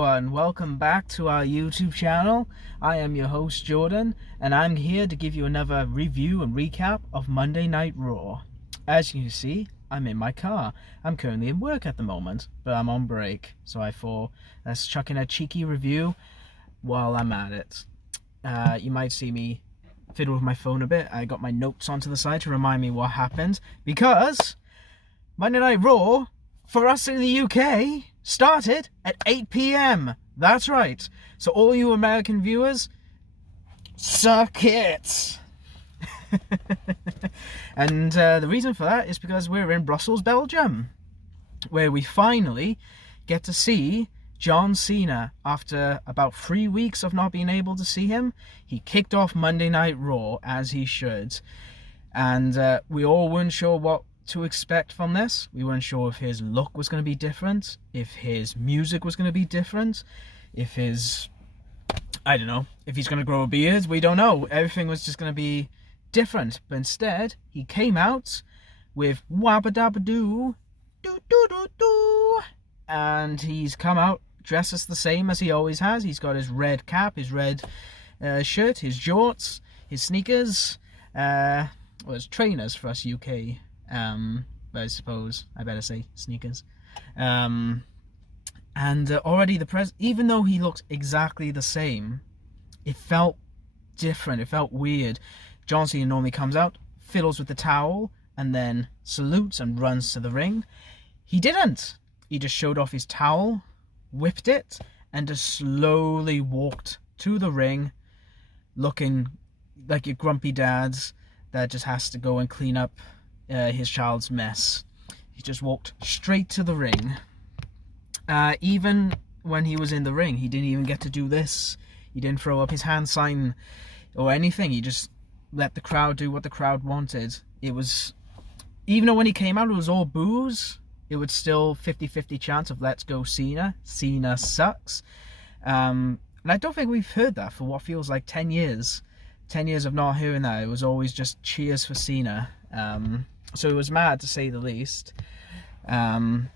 everyone, welcome back to our YouTube channel. I am your host Jordan, and I'm here to give you another review and recap of Monday Night Raw. As you can see, I'm in my car. I'm currently in work at the moment, but I'm on break, so I thought let's chuck in a cheeky review while I'm at it. You might see me fiddle with my phone a bit. I got my notes onto the side to remind me what happened, because Monday Night Raw, for us in the UK, started at 8 p.m. That's right. So all you American viewers, suck it. And the reason for that is because we're in Brussels, Belgium, where we finally get to see John Cena. After about 3 weeks of not being able to see him, he kicked off Monday Night Raw as he should. And we all weren't sure what to expect from this. We weren't sure if his look was going to be different, if his music was going to be different, if his, I don't know, if he's going to grow a beard. We don't know. Everything was just going to be different. But instead, he came out with wabba dabba doo, doo doo doo doo, and he's come out dressed as the same as he always has. He's got his red cap, his red shirt, his jorts, his sneakers, well, his trainers for us UK. But I suppose I better say sneakers. And already even though he looked exactly the same, it felt different. It felt weird. John Cena normally comes out, fiddles with the towel, and then salutes and runs to the ring. He didn't. He just showed off his towel, whipped it, and just slowly walked to the ring, looking like your grumpy dad that just has to go and clean up his child's mess. He just walked straight to the ring. Even when he was in the ring, he didn't even get to do this. He didn't throw up his hand sign or anything. He just let the crowd do what the crowd wanted. It was, even though when he came out it was all boos, it was still 50-50 chance of let's go Cena. Cena sucks. And I don't think we've heard that for what feels like 10 years. 10 years of not hearing that. It was always just cheers for Cena. So it was mad, to say the least. As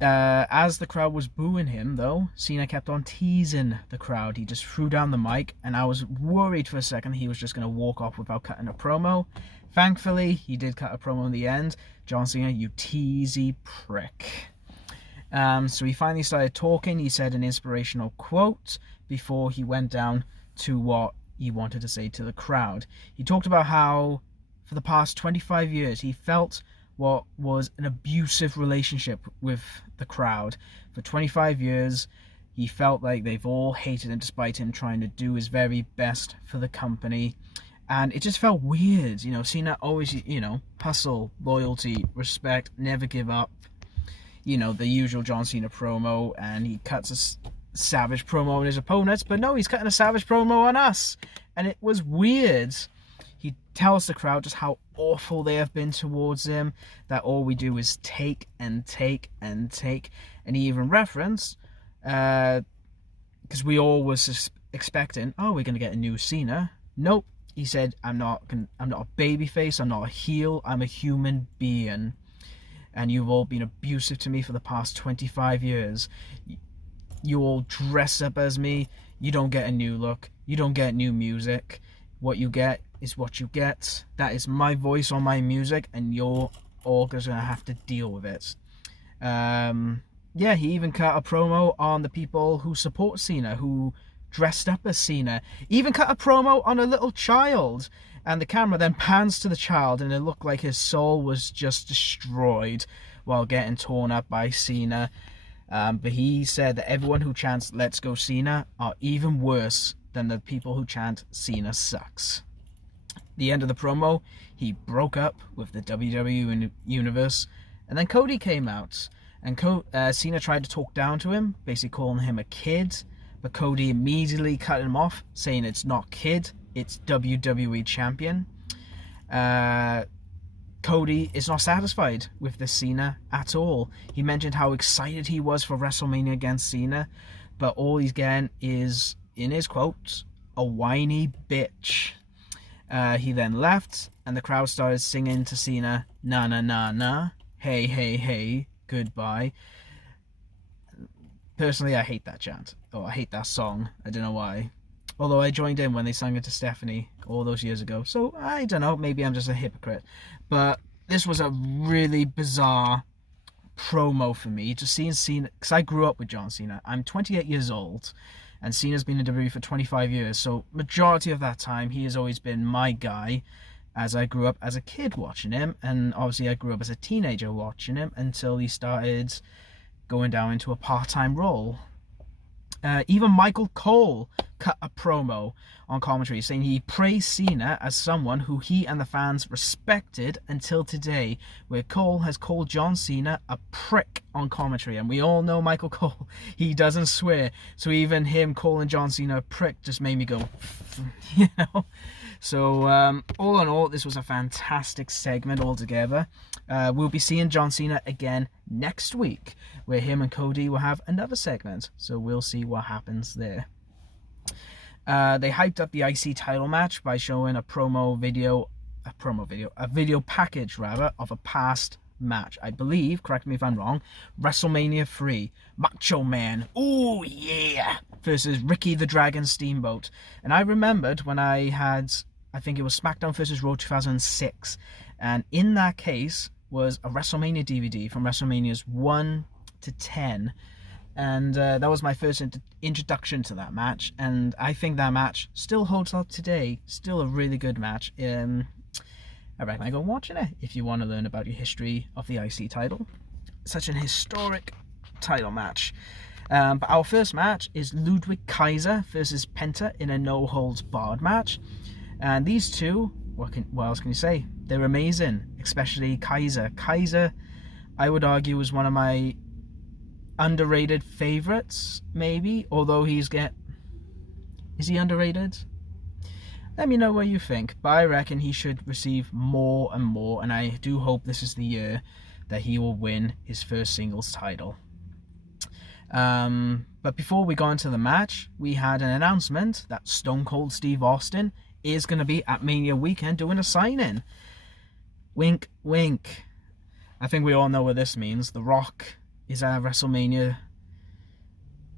the crowd was booing him, though, Cena kept on teasing the crowd. He just threw down the mic, and I was worried for a second he was just going to walk off without cutting a promo. Thankfully, he did cut a promo in the end. John Cena, you teasy prick. So he finally started talking. He said an inspirational quote before he went down to what he wanted to say to the crowd. He talked about how for the past 25 years, he felt what was an abusive relationship with the crowd. For 25 years, he felt like they've all hated him despite him trying to do his very best for the company. And it just felt weird. You know, Cena always, you know, hustle, loyalty, respect, never give up. You know, the usual John Cena promo, and he cuts a savage promo on his opponents. But no, he's cutting a savage promo on us. And it was weird. He tells the crowd just how awful they have been towards him, that all we do is take and take and take. And he even referenced, because we all was expecting, oh, we're going to get a new Cena. Nope. He said, I'm not a babyface, I'm not a heel, I'm a human being. And you've all been abusive to me for the past 25 years. You all dress up as me, you don't get a new look, you don't get new music. What you get is what you get. That is my voice on my music, and you're all going to have to deal with it. Yeah, he even cut a promo on the people who support Cena, who dressed up as Cena. He even cut a promo on a little child, and the camera then pans to the child, and it looked like his soul was just destroyed while getting torn up by Cena. But he said that everyone who chants "Let's go Cena" are even worse than the people who chant "Cena sucks." The end of the promo, he broke up with the WWE Universe, and then Cody came out, and Cena tried to talk down to him, basically calling him a kid, but Cody immediately cut him off, saying it's not kid, it's WWE champion. Cody is not satisfied with the Cena at all. He mentioned how excited he was for WrestleMania against Cena, but all he's getting is, in his quotes, a whiny bitch. He then left, and the crowd started singing to Cena, "Na na na na, hey hey hey, goodbye." Personally, I hate that chant. Oh, I hate that song. I don't know why. Although I joined in when they sang it to Stephanie all those years ago. So, I don't know. Maybe I'm just a hypocrite. But this was a really bizarre promo for me. Just seeing Cena, because I grew up with John Cena. I'm 28 years old. And Cena's been in WWE for 25 years. So, majority of that time, he has always been my guy. As I grew up as a kid watching him. And obviously I grew up as a teenager watching him. Until he started going down into a part-time role. Even Michael Cole cut a promo on commentary saying he praised Cena as someone who he and the fans respected until today, where Cole has called John Cena a prick on commentary. And we all know Michael Cole, he doesn't swear. So even him calling John Cena a prick just made me go, you know. So all in all, this was a fantastic segment altogether. We'll be seeing John Cena again next week, where him and Cody will have another segment. So we'll see what happens there. They hyped up the IC title match by showing a video package rather of a past match. I believe, correct me if I'm wrong, WrestleMania 3, Macho Man, ooh yeah, versus Ricky the Dragon Steamboat. And I remembered when I think it was SmackDown vs. Raw 2006, and in that case was a WrestleMania DVD from WrestleManias 1 to 10. And that was my first introduction to that match, and I think that match still holds up today. Still a really good match. I recommend go watching it if you want to learn about your history of the IC title. Such an historic title match. But our first match is Ludwig Kaiser versus Penta in a no-holds-barred match. And these two, what else can you say? They're amazing, especially Kaiser. Kaiser, I would argue, was one of my underrated favorites, maybe, although is he underrated? Let me know what you think, but I reckon he should receive more and more, and I do hope this is the year that he will win his first singles title. But before we go into the match, we had an announcement that Stone Cold Steve Austin is going to be at Mania weekend doing a sign-in. Wink, wink. I think we all know what this means. The Rock is at WrestleMania.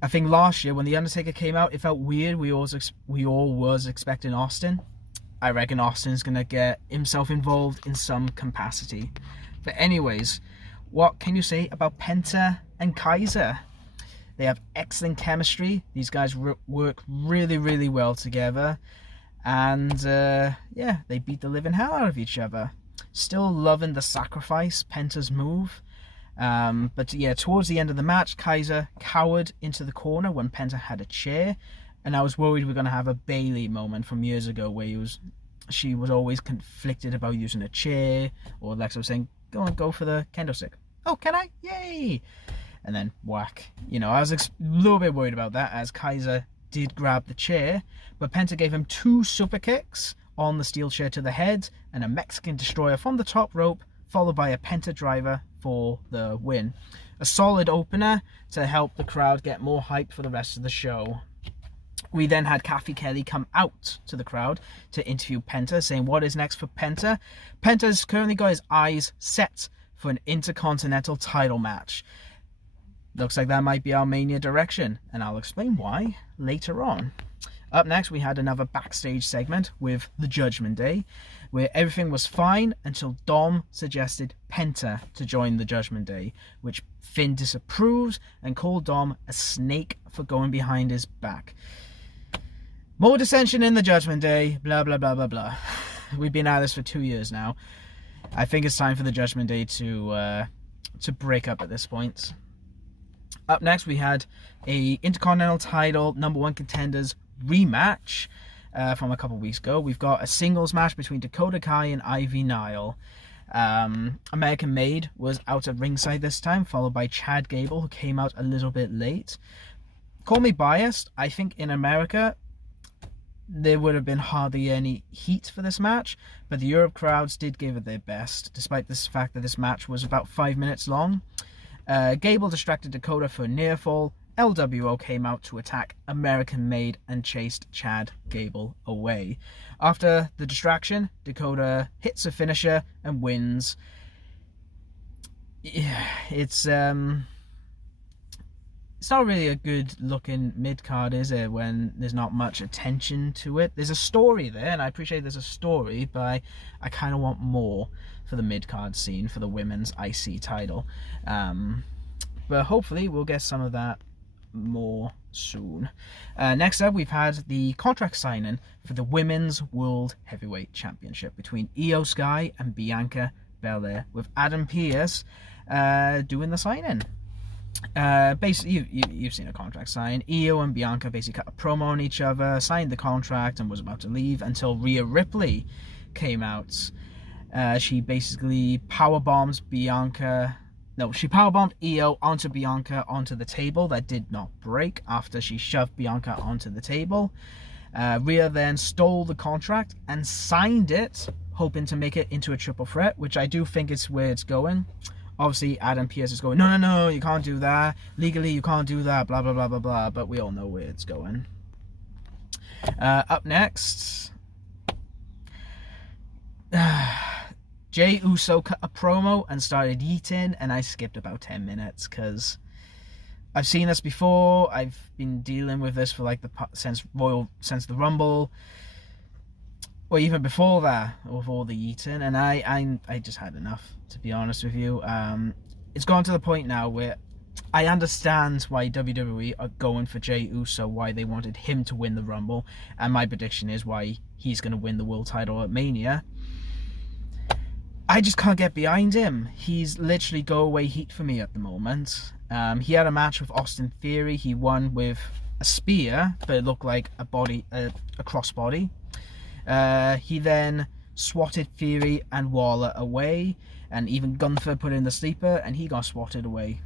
I think last year when The Undertaker came out, it felt weird. We all was expecting Austin. I reckon Austin's going to get himself involved in some capacity. But anyways, what can you say about Penta and Kaiser? They have excellent chemistry. These guys work really, really well together. And yeah, they beat the living hell out of each other. Still loving the sacrifice, Penta's move. But yeah, towards the end of the match, Kaiser cowered into the corner when Penta had a chair, and I was worried we were going to have a Bayley moment from years ago where she was always conflicted about using a chair, or Alexa was saying, go for the kendo stick. Oh, can I? Yay! And then whack. You know, I was a little bit worried about that, as Kaiser did grab the chair, but Penta gave him 2 super kicks on the steel chair to the head, and a Mexican destroyer from the top rope, followed by a Penta driver for the win. A solid opener to help the crowd get more hype for the rest of the show. We then had Kathy Kelly come out to the crowd to interview Penta, saying what is next for Penta. Penta's currently got his eyes set for an Intercontinental title match. Looks like that might be our Mania direction, and I'll explain why later on. Up next, we had another backstage segment with the Judgment Day, where everything was fine until Dom suggested Penta to join the Judgment Day, which Finn disapproves and called Dom a snake for going behind his back. More dissension in the Judgment Day, blah, blah, blah, blah, blah. We've been at this for 2 years now. I think it's time for the Judgment Day to break up at this point. Up next, we had a Intercontinental title #1 contenders rematch from a couple weeks ago. We've got a singles match between Dakota Kai and Ivy Nile. American Made was out at ringside this time, followed by Chad Gable, who came out a little bit late. Call me biased, I think in America there would have been hardly any heat for this match, but the Europe crowds did give it their best, despite this fact that this match was about 5 minutes long. Gable distracted Dakota for a near fall. LWO came out to attack American Made and chased Chad Gable away. After the distraction, Dakota hits a finisher and wins. Yeah, it's it's not really a good looking mid card, is it, when there's not much attention to it? There's a story there, and I appreciate there's a story, but I kind of want more for the mid card scene for the women's IC title. But hopefully we'll get some of that more soon. Next up, we've had the contract signing for the Women's World Heavyweight Championship between Io Sky and Bianca Belair, with Adam Pearce doing the signing. Basically, you've seen a contract sign. Io and Bianca basically cut a promo on each other, signed the contract, and was about to leave until Rhea Ripley came out. She basically powerbombs Bianca. No, she powerbombed Io onto Bianca onto the table that did not break after she shoved Bianca onto the table. Rhea then stole the contract and signed it, hoping to make it into a triple threat, which I do think is where it's going. Obviously, Adam Pearce is going, no, you can't do that. Legally, you can't do that, blah, blah, blah, blah, blah. But we all know where it's going. Up next, Jey Uso cut a promo and started yeeting, and I skipped about 10 minutes because I've seen this before. I've been dealing with this for like since the Rumble, or even before that, with all the yeeting, and I just had enough, to be honest with you. It's gone to the point now where I understand why WWE are going for Jey Uso, why they wanted him to win the Rumble, and my prediction is why he's going to win the world title at Mania. I just can't get behind him. He's literally go away heat for me at the moment. He had a match with Austin Theory. He won with a spear, but it looked like a crossbody. He then swatted Theory and Waller away, and even Gunther put in the sleeper, and he got swatted away.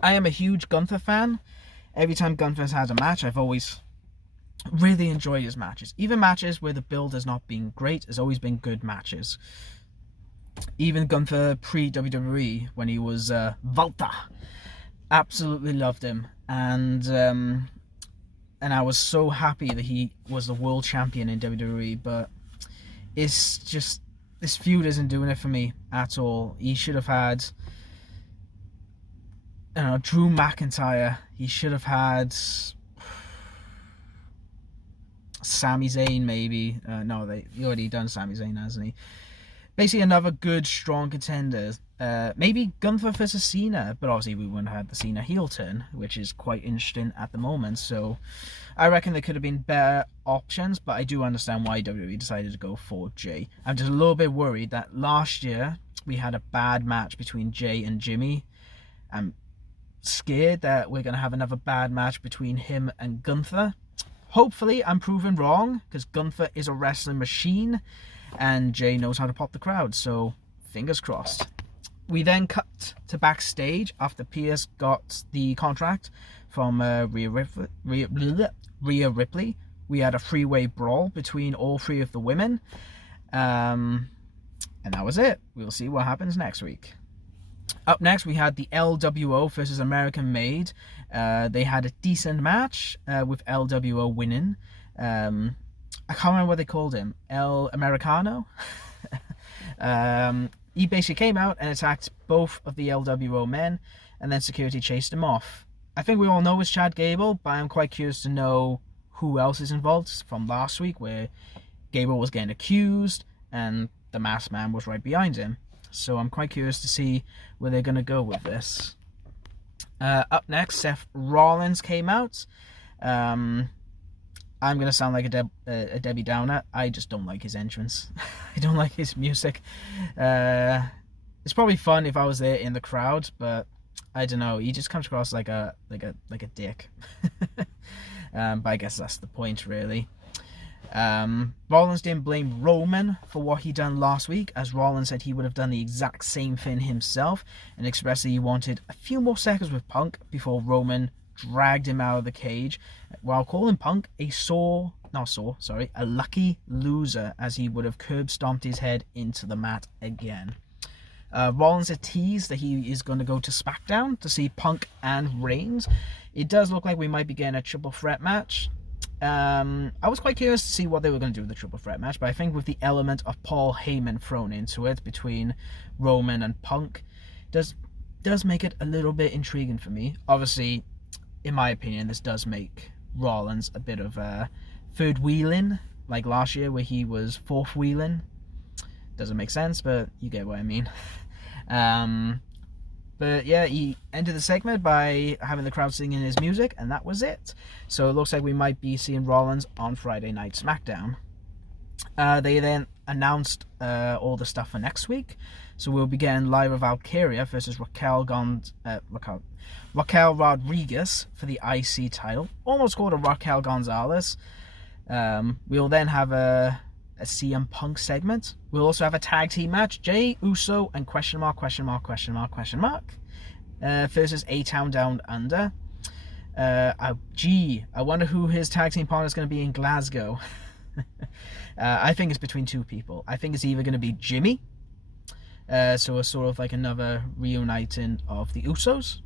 I am a huge Gunther fan. Every time Gunther's had a match, I've always really enjoyed his matches. Even matches where the build has not been great, has always been good matches. Even Gunther pre-WWE, when he was Walter, absolutely loved him, and I was so happy that he was the world champion in WWE. But it's just, this feud isn't doing it for me at all. He should have had, Drew McIntyre. He should have had Sami Zayn, maybe. No, he already done Sami Zayn, hasn't he? Basically, another good, strong contender. Maybe Gunther versus Cena, but obviously we wouldn't have had the Cena heel turn, which is quite interesting at the moment. So I reckon there could have been better options, but I do understand why WWE decided to go for Jey. I'm just a little bit worried that last year we had a bad match between Jey and Jimmy. I'm scared that we're going to have another bad match between him and Gunther. Hopefully, I'm proven wrong, because Gunther is a wrestling machine, and Jey knows how to pop the crowd, so fingers crossed. We then cut to backstage after Pearce got the contract from Rhea Ripley. We had a three-way brawl between all three of the women, and that was it. We'll see what happens next week. Up next, we had the LWO versus American Made. They had a decent match with LWO winning. I can't remember what they called him. El Americano? He basically came out and attacked both of the LWO men, and then security chased him off. I think we all know it's Chad Gable, but I'm quite curious to know who else is involved from last week, where Gable was getting accused and the masked man was right behind him. So I'm quite curious to see where they're going to go with this. Up next, Seth Rollins came out. I'm going to sound like a Debbie Downer. I just don't like his entrance. I don't like his music. It's probably fun if I was there in the crowd, but I don't know. He just comes across like a dick. But I guess that's the point, really. Rollins didn't blame Roman for what he done last week, as Rollins said he would have done the exact same thing himself, and expressed that he wanted a few more seconds with Punk before Roman dragged him out of the cage, while calling Punk a lucky loser, as he would have curb stomped his head into the mat again. Rollins had teased that he is going to go to SmackDown to see Punk and Reigns. It does look like we might be getting a triple threat match. I was quite curious to see what they were going to do with the triple threat match, but I think with the element of Paul Heyman thrown into it between Roman and Punk, does make it a little bit intriguing for me. Obviously, in my opinion, this does make Rollins a bit of a third wheeling, like last year where he was fourth wheeling. Doesn't make sense, but you get what I mean. But yeah, he ended the segment by having the crowd singing his music, and that was it. So it looks like we might be seeing Rollins on Friday Night SmackDown. They then announced all the stuff for next week. So we'll be getting Lyra Valkyria versus Raquel Rodriguez for the IC title. Almost called a Raquel Gonzalez. We'll then have a CM Punk segment. We'll also have a tag team match. Jey Uso and versus A-Town Down Under. I wonder who his tag team partner is going to be in Glasgow. I think it's between two people. I think it's either going to be Jimmy, so it's sort of like another reuniting of the Usos,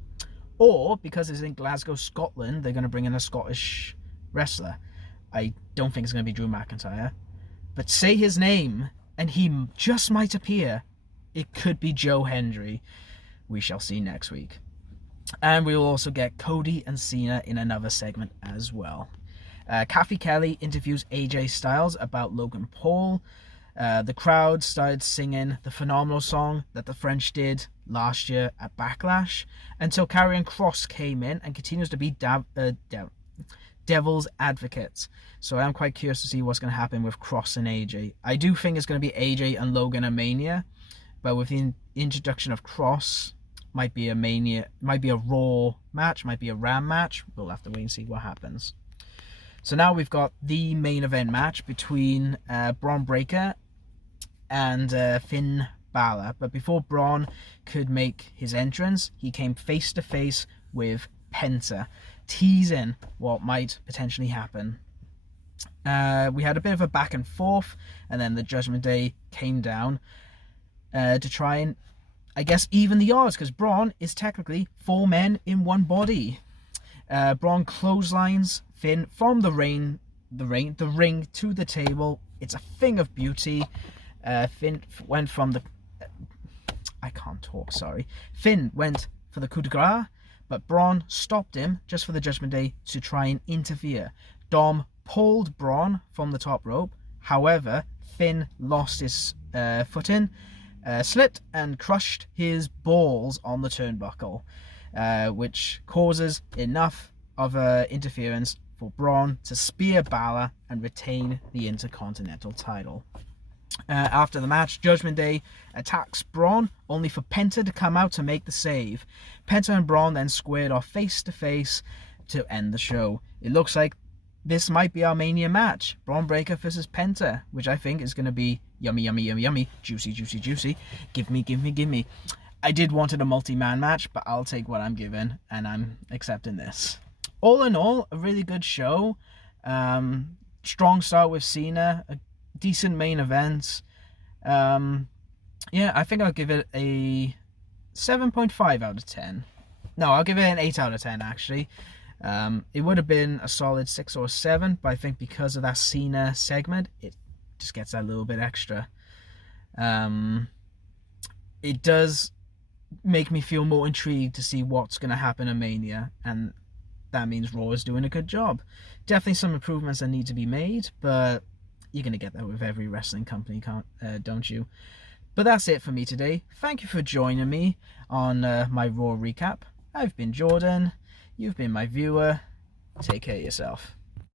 or because it's in Glasgow, Scotland, they're going to bring in a Scottish wrestler. I don't think it's going to be Drew McIntyre, but say his name and he just might appear. It could be Joe Hendry. We shall see next week. And we will also get Cody and Cena in another segment as well. Kathy Kelly interviews AJ Styles about Logan Paul. The crowd started singing the phenomenal song that the French did last year at Backlash until Karrion Kross came in and continues to be devil's advocate. So I'm quite curious to see what's going to happen with Kross and AJ. I do think it's going to be AJ and Logan at Mania, but with the introduction of Kross, might be a Mania, might be a Raw match, might be a Ram match. We'll have to wait and see what happens. So now we've got the main event match between Braun Breaker and Finn Balor. But before Braun could make his entrance, he came face to face with Penta, teasing what might potentially happen. We had a bit of a back and forth, and then the Judgment Day came down to try and, I guess, even the odds, because Braun is technically 4 men in one body. Braun clotheslines Finn from the ring to the table. It's a thing of beauty. Finn went from the Finn went for the coup de grace, but Braun stopped him just for the Judgment Day to try and interfere. Dom pulled Braun from the top rope. However, Finn lost his footing, slipped and crushed his balls on the turnbuckle, which causes enough of interference for Braun to spear Balor and retain the Intercontinental title. After the match, Judgment Day attacks Braun, only for Penta to come out to make the save. Penta and Braun then squared off face to face to end the show. It looks like this might be our Mania match, Braun Breaker versus Penta, which I think is going to be yummy, yummy, yummy, yummy, juicy, juicy, juicy. Give me, give me, give me. I did wanted a multi-man match, but I'll take what I'm given, and I'm accepting this. All in all, a really good show. Strong start with Cena, a decent main event. Yeah, I think I'll give it a 7.5 out of 10. No, I'll give it an 8 out of 10, actually. It would have been a solid 6 or 7, but I think because of that Cena segment, it just gets that little bit extra. It does make me feel more intrigued to see what's going to happen at Mania, and that means Raw is doing a good job. Definitely some improvements that need to be made, but you're going to get that with every wrestling company, don't you? But that's it for me today. Thank you for joining me on my Raw recap. I've been Jordan. You've been my viewer. Take care of yourself.